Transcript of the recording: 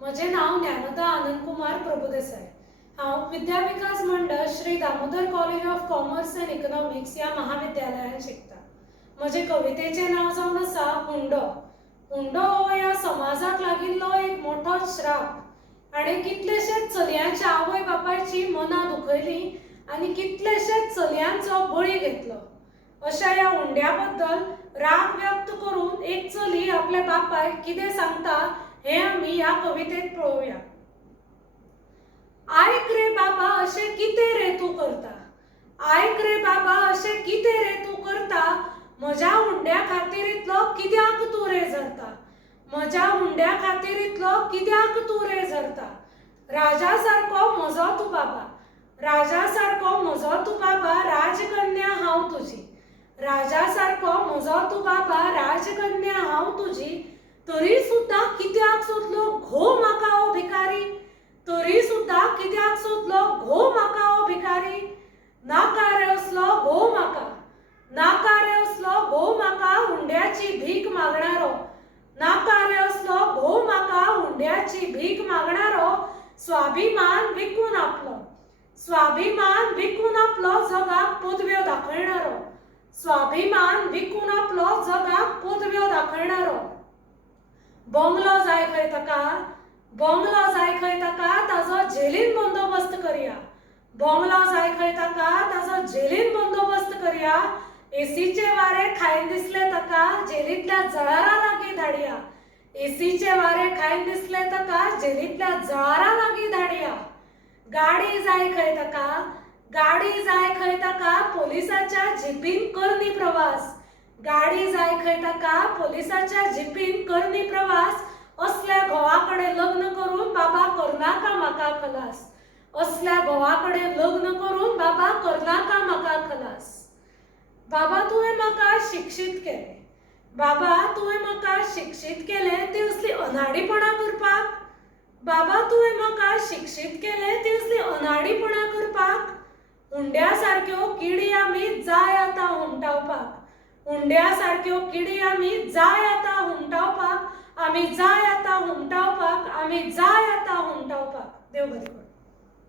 म्हजें नाव ज्ञानदा आनंदकुमार प्रभुदेसाय। हांव विद्या विकास मंडळ Shri Damodar college of commerce end economics ह्या महाविद्यालयांत शिकता। म्हजे कवितेचें नाव जावन आसा हुंडो। हुंडो हो ह्या समाजाक लागिल्लो एक मोठो श्राप आनी कितलेशेच चलयांच्या आवय बापायची मनां दुखयलीं आनी कितलेशेच चलयांचो बळी घेतलो। अशा ह्या हुंड्या बद्दल राग व्यक्त करून एक चली आपल्या बापायक कितें सांगता हें आमी ह्या कवितेंत पळोवया। आयक रे बाबा अशें कितें रे तूं करता, आयक रे बाबा अशें कितें रे तूं करता, म्हज्या हुंड्या खातीर इतलो कित्याक तूं रे झरता, म्हज्या हुंड्या खातीर इतलो कित्याक तूं रे झरता। राजा सारको म्हजो तूं बाबा, राजा सारको म्हजो तूं बाबा, राजकन्या हांव तुजी, राजा सारको म्हजो तूं बाबा, राजकन्या हांव तुजी, तरी सुद्दां कित्याक सोदलो घो म्हाका ओ भिकारी, तरी सुद्दां कित्याक सोदलो घो म्हाका ओ भिकारी। नाका रे असलो घो म्हाका, नाका रे असलो घो म्हाका हुंड्याची भीक मागणारो, नाका रे असलो घो म्हाका हुंड्याची भीक मागणारो। स्वाभिमान विकून आपलो, स्वाभिमान विकून आपलो जगाक पदव्यो दाखयणारो, स्वाभिमान विकून आपलो जगाक पदव्यो दाखयणारो। बंगलो जाय खंय ताका, बंगलो जाय खंय ताका, ताजो जेलीन बंदोबस्त करया, बंगलो जाय खंय ताका, ताजो जेलीन बंदोबस्त करया। एसीचे वारे खायन दिसले ताका, जेलींतल्या जळारा लागीं धाडया, एसीचे वारे खायन दिसले ताका, जेलींतल्या जळारा लागीं धाडया। गाडी जाय खंय ताका, गाडी जाय खंय ताका, पोलिसाच्या जिपीन करनी प्रवास, गाडी जाय खंय ताका, पोलिसाच्या जिपीन करनी प्रवास। असल्या घोवा कडेन लग्न करून बाबा करनाका म्हाका खलास, असल्या घोवा कडेन लग्न करून बाबा करनाका म्हाका खलास। बाबा तुवें म्हाका शिक्षीत केलें, बाबा तुवें म्हाका शिक्षीत केलें ती असली अनाडीपणां करपाक, बाबा तुवें म्हाका शिक्षीत केलें ती असली अनाडीपणां करपाक। हुंड्या सारक्यो किडी आमी जाय आतां हुमटावपाक, हुंड्या सारक्यो किडी आमी जाय आतां हुमटावपाक, आमी जाय आतां हुमटावपाक, आमी जाय आतां हुमटावपाक। देव बरें करूं।